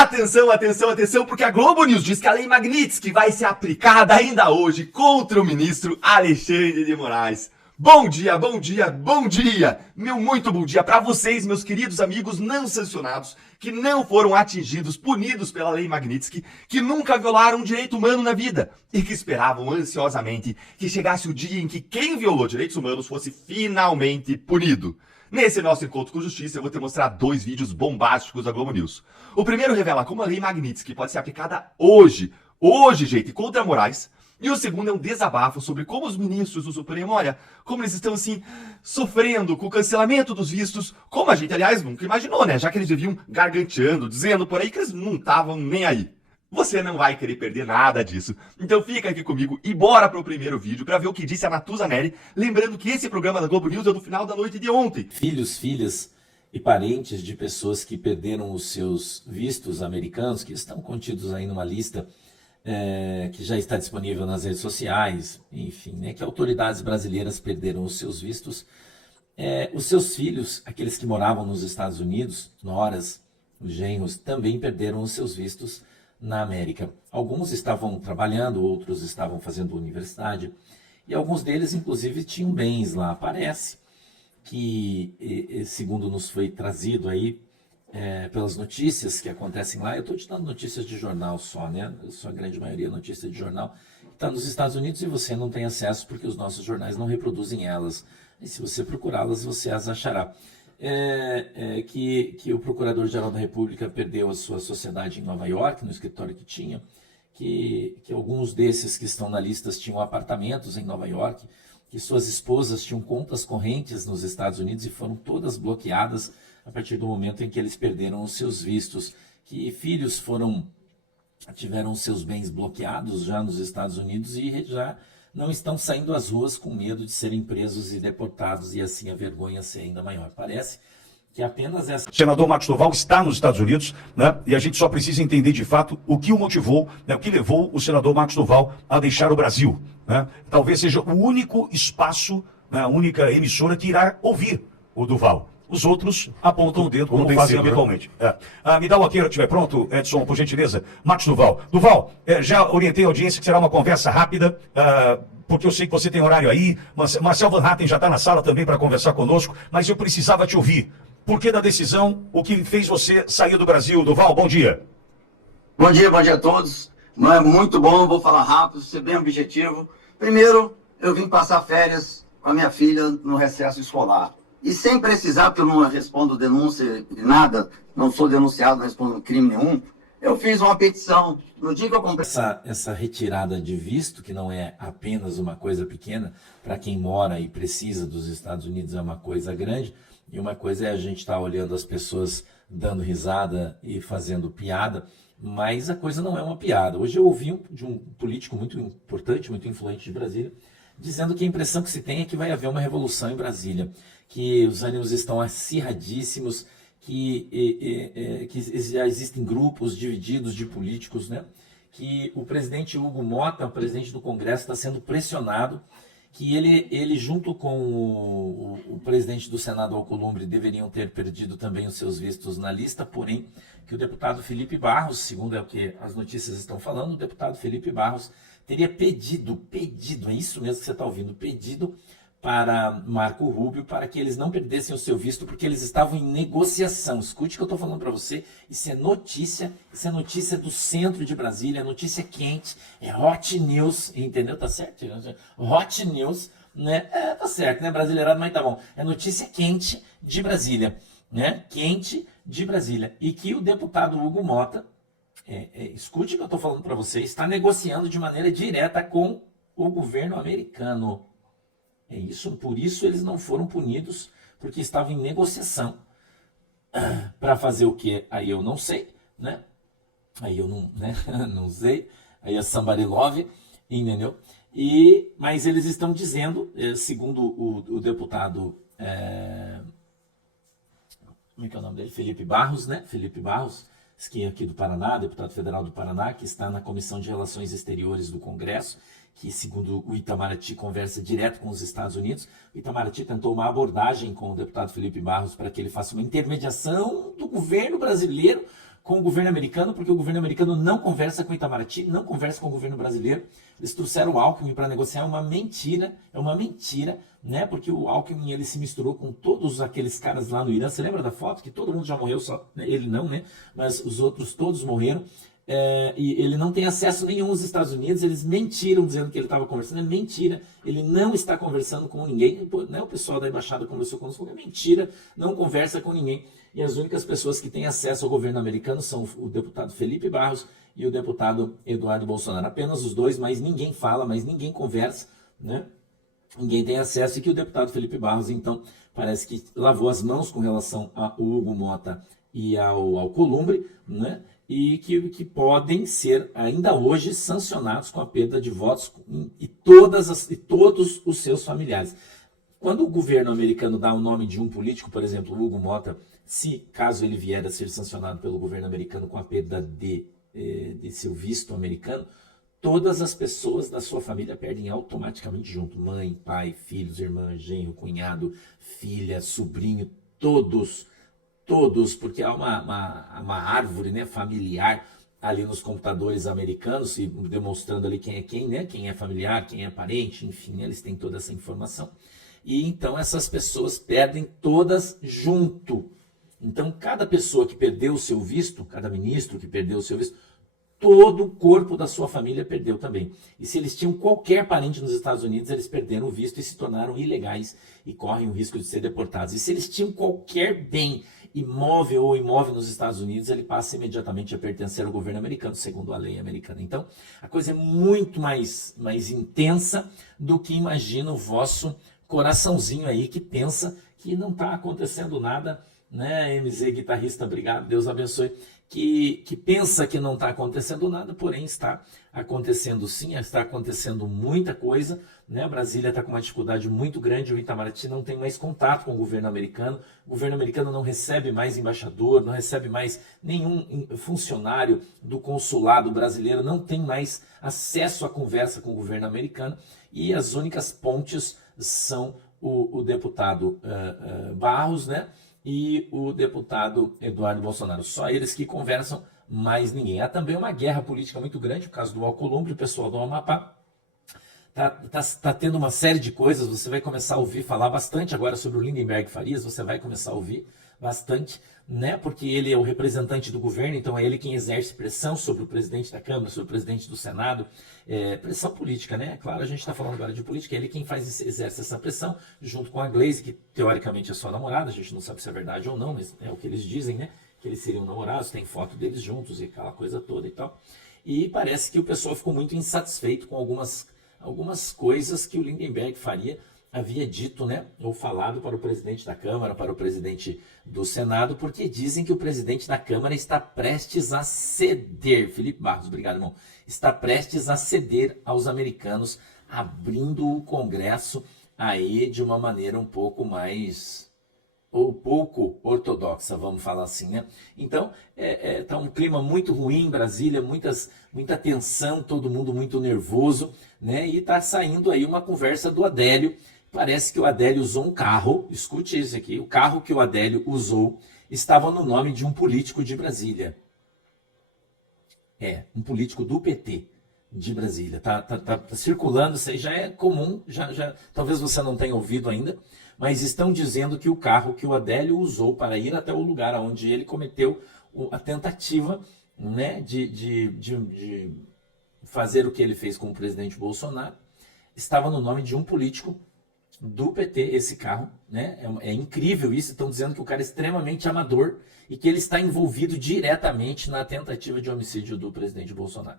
Atenção, atenção, atenção, porque a Globo News diz que a Lei Magnitsky vai ser aplicada ainda hoje contra o ministro Alexandre de Moraes. Bom dia, bom dia, bom dia! Meu muito bom dia para vocês, meus queridos amigos não sancionados, que não foram atingidos, punidos pela Lei Magnitsky, que nunca violaram um direito humano na vida e que esperavam ansiosamente que chegasse o dia em que quem violou direitos humanos fosse finalmente punido. Nesse nosso encontro com justiça, eu vou te mostrar 2 vídeos bombásticos da Globo News. O primeiro revela como a Lei Magnitsky pode ser aplicada hoje, gente, contra Moraes. E o segundo é um desabafo sobre como os ministros do Supremo, olha, como eles estão assim, sofrendo com o cancelamento dos vistos, como a gente, aliás, nunca imaginou, né? Já que eles viviam garganteando, dizendo por aí que eles não estavam nem aí. Você não vai querer perder nada disso. Então fica aqui comigo e bora pro primeiro vídeo para ver o que disse a Natuza Neri, lembrando que esse programa da Globo News é do final da noite de ontem. Filhos, filhas e parentes de pessoas que perderam os seus vistos americanos, que estão contidos aí numa lista que já está disponível nas redes sociais, enfim, né, que autoridades brasileiras perderam os seus vistos. Os seus filhos, aqueles que moravam nos Estados Unidos, noras, genros, também perderam os seus vistos na América. Alguns estavam trabalhando, outros estavam fazendo universidade, e alguns deles, inclusive, tinham bens lá. Parece que, segundo nos foi trazido aí pelas notícias que acontecem lá, eu estou te dando notícias de jornal só, né? Sua grande maioria notícia de jornal, está nos Estados Unidos e você não tem acesso porque os nossos jornais não reproduzem elas. E se você procurá-las, você as achará. Que o Procurador-Geral da República perdeu a sua sociedade em Nova York, no escritório que tinha, que alguns desses que estão na lista tinham apartamentos em Nova York, que suas esposas tinham contas correntes nos Estados Unidos e foram todas bloqueadas a partir do momento em que eles perderam os seus vistos, que filhos tiveram seus bens bloqueados já nos Estados Unidos e já não estão saindo às ruas com medo de serem presos e deportados e assim a vergonha ser ainda maior. Parece que apenas essa... O senador Marcos Duval está nos Estados Unidos, né? E a gente só precisa entender de fato o que o motivou, né? O que levou o senador Marcos Duval a deixar o Brasil, né? Talvez seja o único espaço, né? A única emissora que irá ouvir o Duval. Os outros apontam o dedo, como fazem habitualmente. Me dá o ok, se estiver pronto, Edson, por gentileza. Marcos Duval. Duval, já orientei a audiência que será uma conversa rápida, porque eu sei que você tem horário aí. Marcel Van Hatten já está na sala também para conversar conosco, mas eu precisava te ouvir. Por que da decisão? O que fez você sair do Brasil? Duval, bom dia. Bom dia a todos. Muito bom, vou falar rápido, ser bem objetivo. Primeiro, eu vim passar férias com a minha filha no recesso escolar. E sem precisar, porque eu não respondo denúncia de nada, não sou denunciado, não respondo crime nenhum, eu fiz uma petição. No dia que eu comprei... Essa retirada de visto, que não é apenas uma coisa pequena, para quem mora e precisa dos Estados Unidos é uma coisa grande, e uma coisa é a gente estar olhando as pessoas dando risada e fazendo piada, mas a coisa não é uma piada. Hoje eu ouvi de um político muito importante, muito influente de Brasília, dizendo que a impressão que se tem é que vai haver uma revolução em Brasília, que os ânimos estão acirradíssimos, que já existem grupos divididos de políticos, né? Que o presidente Hugo Mota, o presidente do Congresso, está sendo pressionado, que ele junto com o presidente do Senado, Alcolumbre, deveriam ter perdido também os seus vistos na lista, porém, que o deputado Felipe Barros, segundo é o que as notícias estão falando, o deputado Felipe Barros teria pedido, é isso mesmo que você está ouvindo, pedido para Marco Rubio, para que eles não perdessem o seu visto, porque eles estavam em negociação. Escute o que eu estou falando para você, isso é notícia do centro de Brasília, é notícia quente, é hot news, entendeu? Tá certo? Hot news, né? Tá certo, né? Brasileirado, mas tá bom. É notícia quente de Brasília, né? Quente de Brasília. E que o deputado Hugo Mota, escute o que eu estou falando para você, está negociando de maneira direta com o governo americano. É isso, por isso eles não foram punidos, porque estavam em negociação. Para fazer o quê? Aí eu não sei, né? Aí eu não, né? Não sei. Aí é somebody love, entendeu? Mas eles estão dizendo, segundo o deputado, como é que é o nome dele? Felipe Barros, né? Felipe Barros, que é aqui do Paraná, deputado federal do Paraná, que está na Comissão de Relações Exteriores do Congresso, que, segundo o Itamaraty, conversa direto com os Estados Unidos. O Itamaraty tentou uma abordagem com o deputado Felipe Barros para que ele faça uma intermediação do governo brasileiro com o governo americano, porque o governo americano não conversa com o Itamaraty, não conversa com o governo brasileiro. Eles trouxeram o Alckmin para negociar, é uma mentira, né? Porque o Alckmin, ele se misturou com todos aqueles caras lá no Irã. Você lembra da foto? Que todo mundo já morreu, só ele não, né? Mas os outros todos morreram. E ele não tem acesso nenhum aos Estados Unidos. Eles mentiram dizendo que ele estava conversando, é mentira, ele não está conversando com ninguém, né? O pessoal da embaixada conversou conosco, é mentira, não conversa com ninguém, e as únicas pessoas que têm acesso ao governo americano são o deputado Felipe Barros e o deputado Eduardo Bolsonaro, apenas os dois, mas ninguém fala, mas ninguém conversa, né? Ninguém tem acesso, e que o deputado Felipe Barros, então, parece que lavou as mãos com relação ao Hugo Mota e ao Alcolumbre, né? E que podem ser ainda hoje sancionados com a perda de votos e todos os seus familiares. Quando o governo americano dá o nome de um político, por exemplo, o Hugo Mota, caso ele vier a ser sancionado pelo governo americano com a perda de seu visto americano, todas as pessoas da sua família perdem automaticamente junto. Mãe, pai, filhos, irmã, genro, cunhado, filha, sobrinho, todos, porque há uma árvore, né, familiar ali nos computadores americanos, e demonstrando ali quem é quem, né, quem é familiar, quem é parente, enfim, eles têm toda essa informação. E então essas pessoas perdem todas junto. Então cada pessoa que perdeu o seu visto, cada ministro que perdeu o seu visto, todo o corpo da sua família perdeu também. E se eles tinham qualquer parente nos Estados Unidos, eles perderam o visto e se tornaram ilegais e correm o risco de ser deportados. E se eles tinham qualquer bem imóvel ou imóvel nos Estados Unidos, ele passa imediatamente a pertencer ao governo americano, segundo a lei americana. Então, a coisa é muito mais intensa do que imagina o vosso coraçãozinho aí, que pensa que não está acontecendo nada, né, MZ guitarrista, obrigado, Deus abençoe, que pensa que não está acontecendo nada, porém está acontecendo sim, está acontecendo muita coisa, né? Brasília está com uma dificuldade muito grande, o Itamaraty não tem mais contato com o governo americano não recebe mais embaixador, não recebe mais nenhum funcionário do consulado brasileiro, não tem mais acesso à conversa com o governo americano, e as únicas pontes são o deputado Barros, né? E o deputado Eduardo Bolsonaro. Só eles que conversam, mais ninguém. Há também uma guerra política muito grande, o caso do Alcolumbre, o pessoal do Amapá tá tendo uma série de coisas. Você vai começar a ouvir falar bastante agora sobre o Lindenberg Farias, você vai começar a ouvir bastante, né? Porque ele é o representante do governo, então é ele quem exerce pressão sobre o presidente da Câmara, sobre o presidente do Senado, pressão política, né? Claro, a gente está falando agora de política, é ele quem exerce essa pressão, junto com a Gleisi, que teoricamente é sua namorada, a gente não sabe se é verdade ou não, mas é o que eles dizem, né? Que eles seriam namorados, tem foto deles juntos e aquela coisa toda e tal. E parece que o pessoal ficou muito insatisfeito com algumas coisas que o Lindenberg Faria havia dito, né, ou falado para o presidente da Câmara, para o presidente do Senado, porque dizem que o presidente da Câmara está prestes a ceder, Felipe Barros, obrigado, irmão, está prestes a ceder aos americanos, abrindo o Congresso aí de uma maneira um pouco mais, ou pouco ortodoxa, vamos falar assim, né? Então, tá um clima muito ruim em Brasília, muita tensão, todo mundo muito nervoso, né? E tá saindo aí uma conversa do Adélio. Parece que o Adélio usou um carro, escute isso aqui, o carro que o Adélio usou estava no nome de um político de Brasília. Um político do PT de Brasília. Tá circulando, isso aí já é comum, já talvez você não tenha ouvido ainda, mas estão dizendo que o carro que o Adélio usou para ir até o lugar onde ele cometeu a tentativa, né, de fazer o que ele fez com o presidente Bolsonaro, estava no nome de um político do PT, esse carro, né? É incrível isso, estão dizendo que o cara é extremamente amador e que ele está envolvido diretamente na tentativa de homicídio do presidente Bolsonaro.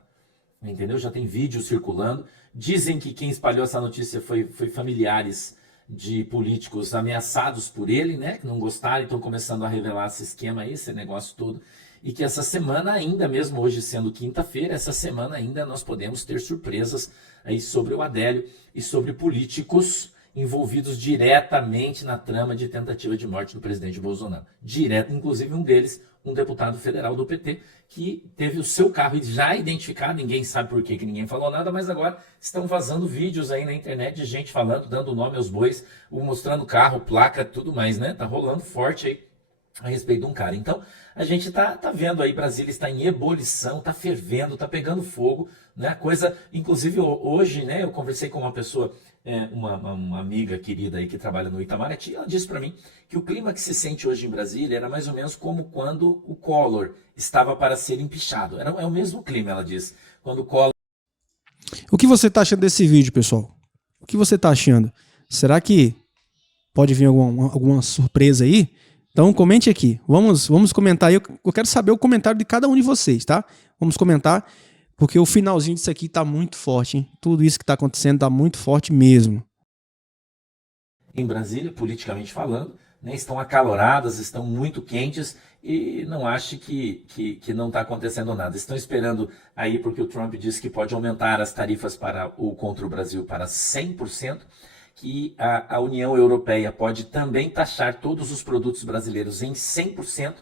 Entendeu? Já tem vídeo circulando, dizem que quem espalhou essa notícia foi familiares de políticos ameaçados por ele, né? Que não gostaram e estão começando a revelar esse esquema aí, esse negócio todo. E que essa semana ainda, mesmo hoje sendo quinta-feira, essa semana ainda nós podemos ter surpresas aí sobre o Adélio e sobre políticos envolvidos diretamente na trama de tentativa de morte do presidente Bolsonaro. Direto, inclusive um deles, um deputado federal do PT, que teve o seu carro já identificado, ninguém sabe por que ninguém falou nada, mas agora estão vazando vídeos aí na internet de gente falando, dando nome aos bois, mostrando carro, placa, tudo mais, né? Tá rolando forte aí a respeito de um cara. Então, a gente tá vendo aí, Brasília está em ebulição, tá fervendo, tá pegando fogo, né? Coisa, inclusive hoje, né, eu conversei com uma pessoa, uma amiga querida aí que trabalha no Itamaraty, ela disse para mim que o clima que se sente hoje em Brasília era mais ou menos como quando o Collor estava para ser empichado. É o mesmo clima, ela disse. Quando o Collor... O que você tá achando desse vídeo, pessoal? O que você tá achando? Será que pode vir alguma surpresa aí? Então comente aqui, vamos comentar aí, eu quero saber o comentário de cada um de vocês, tá? Vamos comentar, porque o finalzinho disso aqui tá muito forte, hein? Tudo isso que tá acontecendo tá muito forte mesmo. Em Brasília, politicamente falando, né, estão acaloradas, estão muito quentes e não acho que não está acontecendo nada. Estão esperando aí porque o Trump disse que pode aumentar as tarifas contra o Brasil para 100%, que a União Europeia pode também taxar todos os produtos brasileiros em 100%,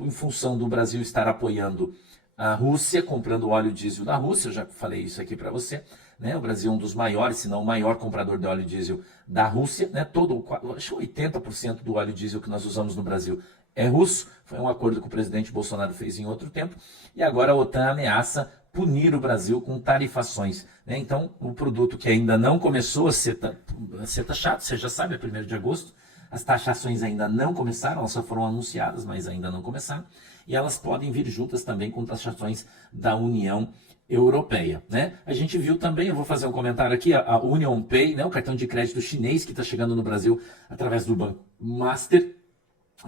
em função do Brasil estar apoiando a Rússia, comprando óleo diesel da Rússia. Eu já falei isso aqui para você, né? O Brasil é um dos maiores, se não o maior comprador de óleo diesel da Rússia, né? Acho que 80% do óleo diesel que nós usamos no Brasil é russo. Foi um acordo que o presidente Bolsonaro fez em outro tempo, e agora a OTAN ameaça punir o Brasil com tarifações, né? Então, o produto que ainda não começou a ser taxado, você já sabe, é 1º de agosto, as taxações ainda não começaram, elas só foram anunciadas, mas ainda não começaram, e elas podem vir juntas também com taxações da União Europeia, né? A gente viu também, eu vou fazer um comentário aqui, a Union Pay, né, o cartão de crédito chinês que está chegando no Brasil através do Banco Master,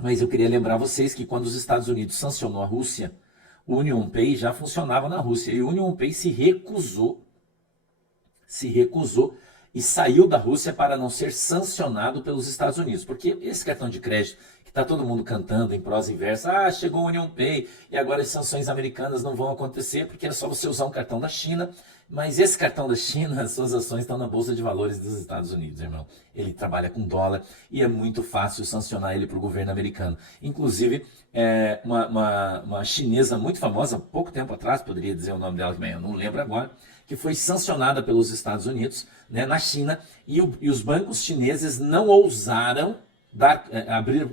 mas eu queria lembrar vocês que quando os Estados Unidos sancionou a Rússia, o Union Pay já funcionava na Rússia, e o Union Pay se recusou e saiu da Rússia para não ser sancionado pelos Estados Unidos, porque esse cartão de crédito que está todo mundo cantando em prosa e verso, chegou o Union Pay e agora as sanções americanas não vão acontecer porque é só você usar um cartão da China, mas esse cartão da China, as suas ações estão na Bolsa de Valores dos Estados Unidos, irmão. Ele trabalha com dólar e é muito fácil sancionar ele para o governo americano. Inclusive, uma chinesa muito famosa, pouco tempo atrás, poderia dizer o nome dela, que eu não lembro agora, que foi sancionada pelos Estados Unidos, né, na China, e os bancos chineses não ousaram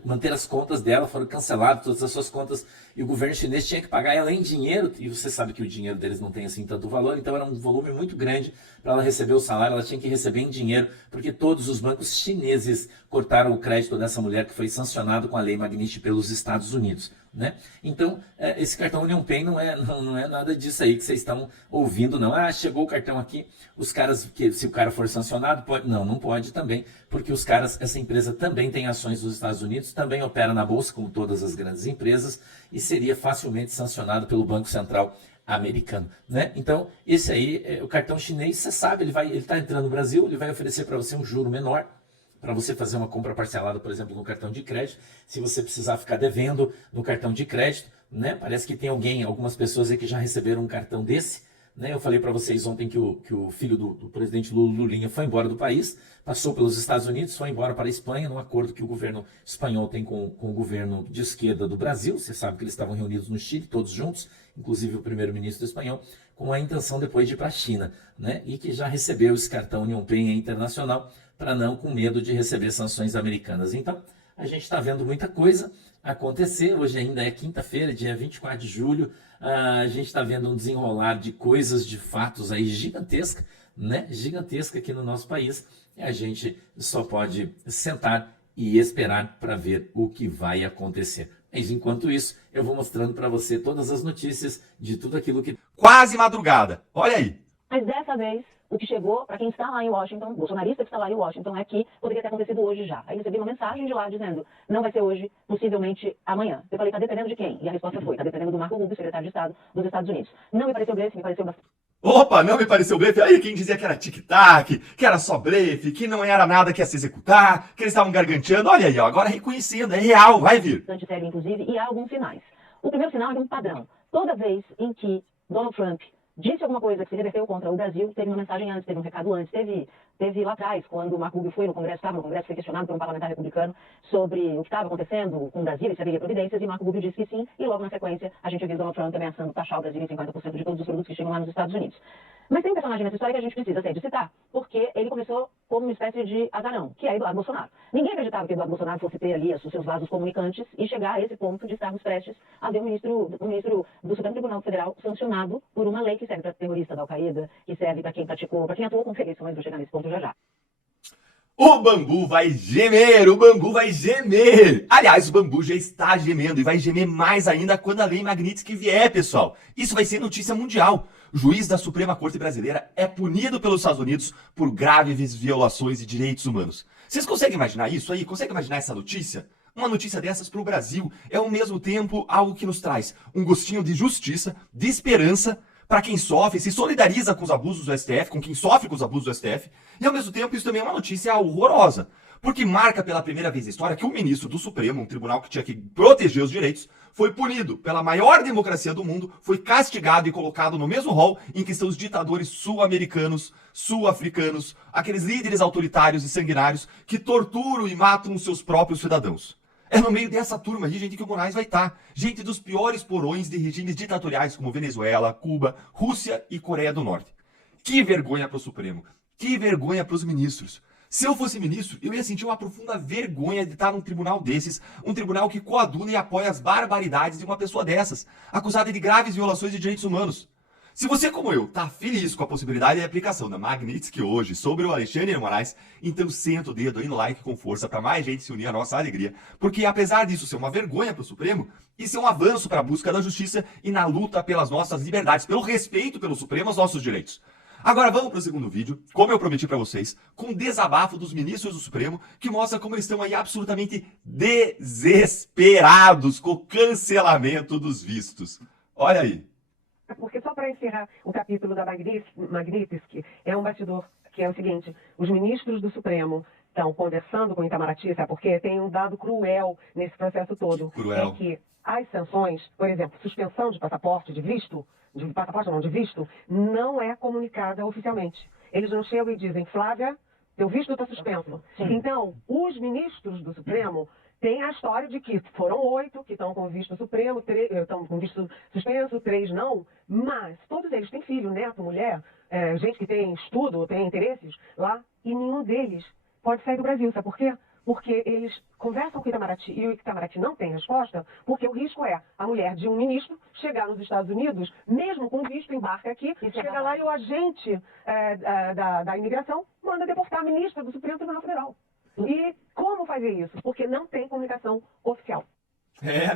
manter as contas dela, foram canceladas todas as suas contas, e o governo chinês tinha que pagar ela em dinheiro, e você sabe que o dinheiro deles não tem assim tanto valor, então era um volume muito grande para ela receber o salário, ela tinha que receber em dinheiro, porque todos os bancos chineses cortaram o crédito dessa mulher que foi sancionado com a lei Magnitsky pelos Estados Unidos, né? Então, esse cartão Union Pay não é nada disso aí que vocês estão ouvindo, não. Chegou o cartão aqui, os caras, se o cara for sancionado, pode? Não pode também, porque essa empresa também tem ações nos Estados Unidos, também opera na bolsa, como todas as grandes empresas, e seria facilmente sancionado pelo Banco Central americano, né? Então, esse aí, o cartão chinês, você sabe, ele está entrando no Brasil, ele vai oferecer para você um juro menor, para você fazer uma compra parcelada, por exemplo, no cartão de crédito, se você precisar ficar devendo no cartão de crédito, né? Parece que tem algumas pessoas aí que já receberam um cartão desse, né? Eu falei para vocês ontem que o filho do presidente Lulinha foi embora do país, passou pelos Estados Unidos, foi embora para a Espanha, num acordo que o governo espanhol tem com o governo de esquerda do Brasil. Você sabe que eles estavam reunidos no Chile, todos juntos, inclusive o primeiro-ministro espanhol, com a intenção depois de ir para a China, né? E que já recebeu esse cartão Union Pay internacional, para não com medo de receber sanções americanas. Então, a gente está vendo muita coisa acontecer. Hoje ainda é quinta-feira, dia 24 de julho. A gente está vendo um desenrolar de coisas, de fatos aí gigantesca, né? Gigantesca aqui no nosso país. E a gente só pode sentar e esperar para ver o que vai acontecer. Mas enquanto isso, eu vou mostrando para você todas as notícias de tudo aquilo que... Quase madrugada. Olha aí. Mas dessa vez, o que chegou para quem está lá em Washington, bolsonarista que está lá em Washington, é que poderia ter acontecido hoje já. Aí recebi uma mensagem de lá dizendo, não vai ser hoje, possivelmente amanhã. Eu falei, está dependendo de quem? E a resposta foi, está dependendo do Marco Rubio, secretário de Estado dos Estados Unidos. Não me pareceu blefe, me pareceu bastante. Opa, não me pareceu blefe. Aí quem dizia que era tic-tac, que era só blefe, que não era nada que ia se executar, que eles estavam garganteando. Olha aí, ó, agora reconhecendo, é real, vai vir. Bastante sério, inclusive, e há alguns sinais. O primeiro sinal é um padrão. Toda vez em que Donald Trump disse alguma coisa que se reverteu contra o Brasil, teve uma mensagem antes, teve um recado antes, teve lá atrás, quando o Marco Rubio foi no Congresso, estava no Congresso, foi questionado por um parlamentar republicano sobre o que estava acontecendo com o Brasil e se haveria providências, e Marco Rubio disse que sim, e logo na sequência a gente viu Donald Trump ameaçando taxar o Brasil em 50% de todos os produtos que chegam lá nos Estados Unidos. Mas tem um personagem nessa história que a gente precisa sempre citar, porque ele começou como uma espécie de azarão, que é Eduardo Bolsonaro. Ninguém acreditava que Eduardo Bolsonaro fosse ter ali os seus vasos comunicantes e chegar a esse ponto de estarmos prestes a ver o ministro do Supremo Tribunal Federal sancionado por uma lei que serve para terrorista da Al-Qaeda, que serve para quem praticou, para quem atuou com eleições, vou chegar nesse ponto já já. O Bambu vai gemer, o Bambu vai gemer. Aliás, o Bambu já está gemendo e vai gemer mais ainda quando a Lei Magnitsky vier, pessoal. Isso vai ser notícia mundial. O juiz da Suprema Corte Brasileira é punido pelos Estados Unidos por graves violações de direitos humanos. Vocês conseguem imaginar isso aí? Conseguem imaginar essa notícia? Uma notícia dessas para o Brasil é ao mesmo tempo algo que nos traz um gostinho de justiça, de esperança, para quem sofre, se solidariza com os abusos do STF, com quem sofre com os abusos do STF, e ao mesmo tempo isso também é uma notícia horrorosa, porque marca pela primeira vez na história que um ministro do Supremo, um tribunal que tinha que proteger os direitos, foi punido pela maior democracia do mundo, foi castigado e colocado no mesmo rol em que estão os ditadores sul-americanos, sul-africanos, aqueles líderes autoritários e sanguinários que torturam e matam os seus próprios cidadãos. É no meio dessa turma aí, gente, que o Moraes vai estar. Gente dos piores porões de regimes ditatoriais como Venezuela, Cuba, Rússia e Coreia do Norte. Que vergonha para o Supremo. Que vergonha para os ministros. Se eu fosse ministro, eu ia sentir uma profunda vergonha de estar num tribunal desses, um tribunal que coaduna e apoia as barbaridades de uma pessoa dessas, acusada de graves violações de direitos humanos. Se você, como eu, tá feliz com a possibilidade de aplicação da Magnitsky hoje sobre o Alexandre de Moraes, então senta o dedo aí no like com força para mais gente se unir à nossa alegria, porque apesar disso ser uma vergonha para o Supremo, isso é um avanço para a busca da justiça e na luta pelas nossas liberdades, pelo respeito pelo Supremo aos nossos direitos. Agora vamos para o segundo vídeo, como eu prometi para vocês, com um desabafo dos ministros do Supremo, que mostra como eles estão aí absolutamente desesperados com o cancelamento dos vistos. Olha aí. Porque só para encerrar o capítulo da Magnitsky, é um bastidor que é o seguinte: os ministros do Supremo estão conversando com o Itamaraty, sabe por quê? Tem um dado cruel nesse processo todo. Cruel. É que as sanções, por exemplo, suspensão de passaporte, de visto, de visto, não é comunicada oficialmente. Eles não chegam e dizem, Flávia, teu visto está suspenso. Sim. Então, os ministros do Supremo tem a história de que foram 8 que estão com visto supremo, 3 estão com visto suspenso, 3 não, mas todos eles têm filho, neto, mulher, gente que tem estudo, tem interesses lá, e nenhum deles pode sair do Brasil. Sabe por quê? Porque eles conversam com o Itamaraty e o Itamaraty não tem resposta, porque o risco é a mulher de um ministro chegar nos Estados Unidos, mesmo com visto, embarca aqui, chega lá e o agente da imigração manda deportar a ministra do Supremo Tribunal Federal. E como fazer isso? Porque não tem comunicação oficial.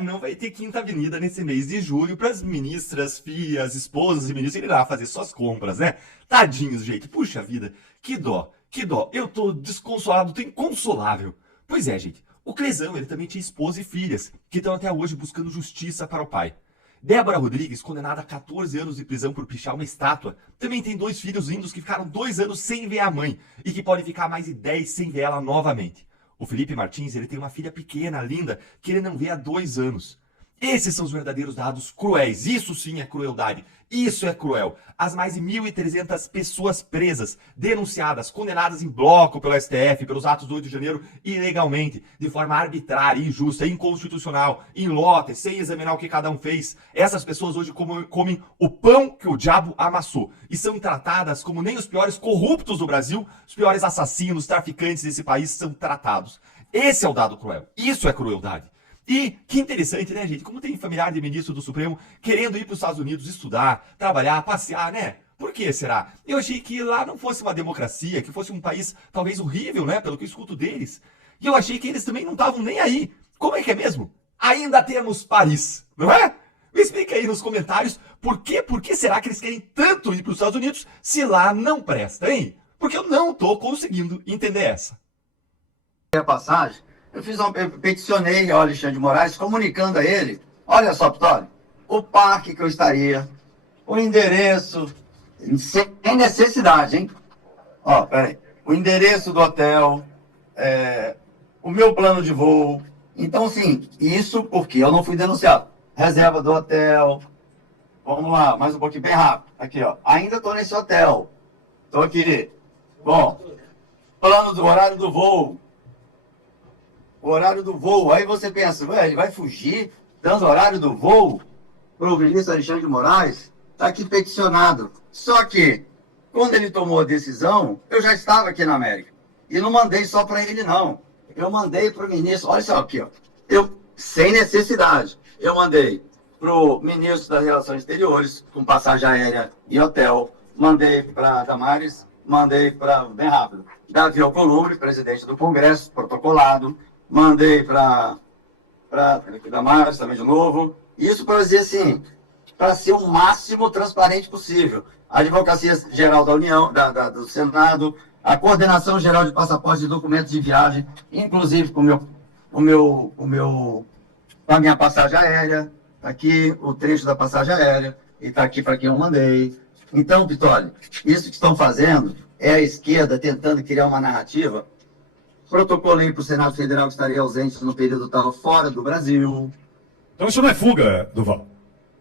Não vai ter Quinta Avenida nesse mês de julho para as ministras, filhas, esposas e ministros irem lá fazer suas compras, né? Tadinhos, gente. Puxa vida, que dó, que dó. Eu tô desconsolado, tô inconsolável. Pois é, gente. O Clezão, ele também tinha esposa e filhas, que estão até hoje buscando justiça para o pai. Débora Rodrigues, condenada a 14 anos de prisão por pichar uma estátua, também tem 2 filhos lindos que ficaram 2 anos sem ver a mãe e que podem ficar mais de 10 sem ver ela novamente. O Felipe Martins, ele tem uma filha pequena, linda, que ele não vê há 2 anos. Esses são os verdadeiros dados cruéis. Isso sim é crueldade. Isso é cruel. As mais de 1.300 pessoas presas, denunciadas, condenadas em bloco pelo STF, pelos atos do 8 de janeiro, ilegalmente, de forma arbitrária, injusta, inconstitucional, em lote, sem examinar o que cada um fez. Essas pessoas hoje comem o pão que o diabo amassou. E são tratadas como nem os piores corruptos do Brasil, os piores assassinos, traficantes desse país são tratados. Esse é o dado cruel. Isso é crueldade. E que interessante, né, gente? Como tem familiar de ministro do Supremo querendo ir para os Estados Unidos estudar, trabalhar, passear, né? Por que será? Eu achei que lá não fosse uma democracia, que fosse um país talvez horrível, né? Pelo que eu escuto deles. E eu achei que eles também não estavam nem aí. Como é que é mesmo? Ainda temos Paris, não é? Me explica aí nos comentários por que será que eles querem tanto ir para os Estados Unidos se lá não presta, hein? Porque eu não tô conseguindo entender essa. A passagem, eu peticionei ao Alexandre de Moraes, comunicando a ele, olha só, Pitório, o parque que eu estaria, o endereço, sem necessidade, hein? Ó, peraí, o endereço do hotel, o meu plano de voo. Então, sim, isso porque eu não fui denunciado. Reserva do hotel, vamos lá, mais um pouquinho, bem rápido. Aqui, ó, ainda estou nesse hotel, estou aqui. Bom, plano do horário do voo. O horário do voo. Aí você pensa, ué, ele vai fugir dando horário do voo para o ministro Alexandre de Moraes? Está aqui peticionado. Só que Quando ele tomou a decisão, eu já estava aqui na América. E não mandei só para ele, não. Eu mandei para o ministro, olha só aqui, ó. Sem necessidade, eu mandei para o ministro das Relações Exteriores, com passagem aérea e hotel, mandei para Damares, mandei para, bem rápido, Davi Alcolumbre, presidente do Congresso, protocolado, mandei para Damares também de novo. Isso para dizer assim, para ser o máximo transparente possível. A Advocacia Geral da União, do Senado, a Coordenação Geral de Passaportes e Documentos de Viagem, inclusive com a minha passagem aérea, tá aqui o trecho da passagem aérea, e está aqui para quem eu mandei. Então, Pitoli, isso que estão fazendo é a esquerda tentando criar uma narrativa. Protocolei para o Senado Federal que estaria ausente no período que estava fora do Brasil. Então isso não é fuga, Duval?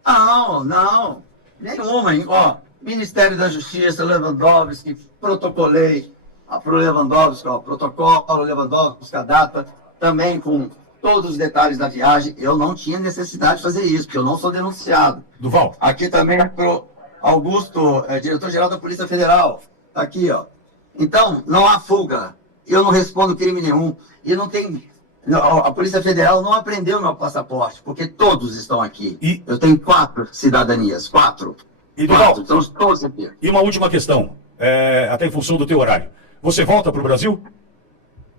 Não, nenhuma, hein? Ó, Ministério da Justiça, Lewandowski, protocolei para o Lewandowski, ó, protocolo Lewandowski, a data, também com todos os detalhes da viagem. Eu não tinha necessidade de fazer isso, porque eu não sou denunciado. Duval. Aqui também pro Augusto, diretor-geral da Polícia Federal, tá aqui, ó. Então, não há fuga. Eu não respondo crime nenhum. E não tem... A Polícia Federal não apreendeu meu passaporte, porque todos estão aqui. Eu tenho 4 cidadanias, 4. E, Duval, estamos todos aqui. E uma última questão, até em função do teu horário. Você volta para o Brasil?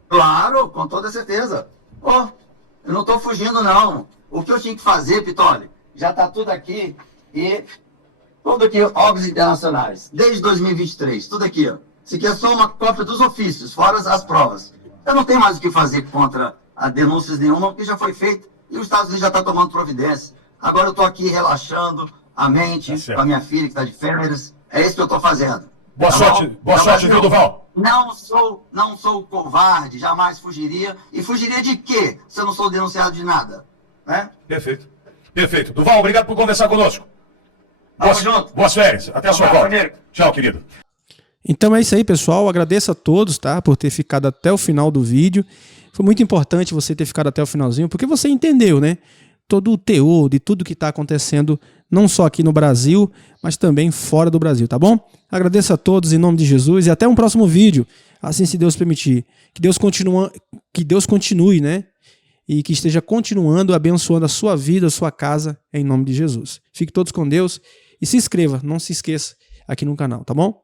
Claro, com toda certeza. Eu não estou fugindo, não. O que eu tinha que fazer, Pitoli, já está tudo aqui. E tudo aqui, órgãos internacionais, desde 2023, tudo aqui, ó. Isso aqui é só uma cópia dos ofícios, fora as provas. Eu não tenho mais o que fazer contra a denúncias nenhuma, porque já foi feito e os Estados Unidos já está tomando providência. Agora eu estou aqui relaxando a mente com a minha filha que está de férias. É isso que eu estou fazendo. Boa sorte, viu, Duval? Não sou covarde, jamais fugiria. E fugiria de quê? Se eu não sou denunciado de nada. Né? Perfeito. Duval, obrigado por conversar conosco. Boas férias. Até a sua volta. Tchau, querido. Então é isso aí, pessoal. Agradeço a todos, tá, por ter ficado até o final do vídeo. Foi muito importante você ter ficado até o finalzinho, porque você entendeu, né? Todo o teor de tudo que está acontecendo, não só aqui no Brasil, mas também fora do Brasil, tá bom? Agradeço a todos em nome de Jesus e até um próximo vídeo, assim se Deus permitir. Que Deus continue, né? E que esteja continuando abençoando a sua vida, a sua casa, em nome de Jesus. Fique todos com Deus e se inscreva, não se esqueça aqui no canal, tá bom?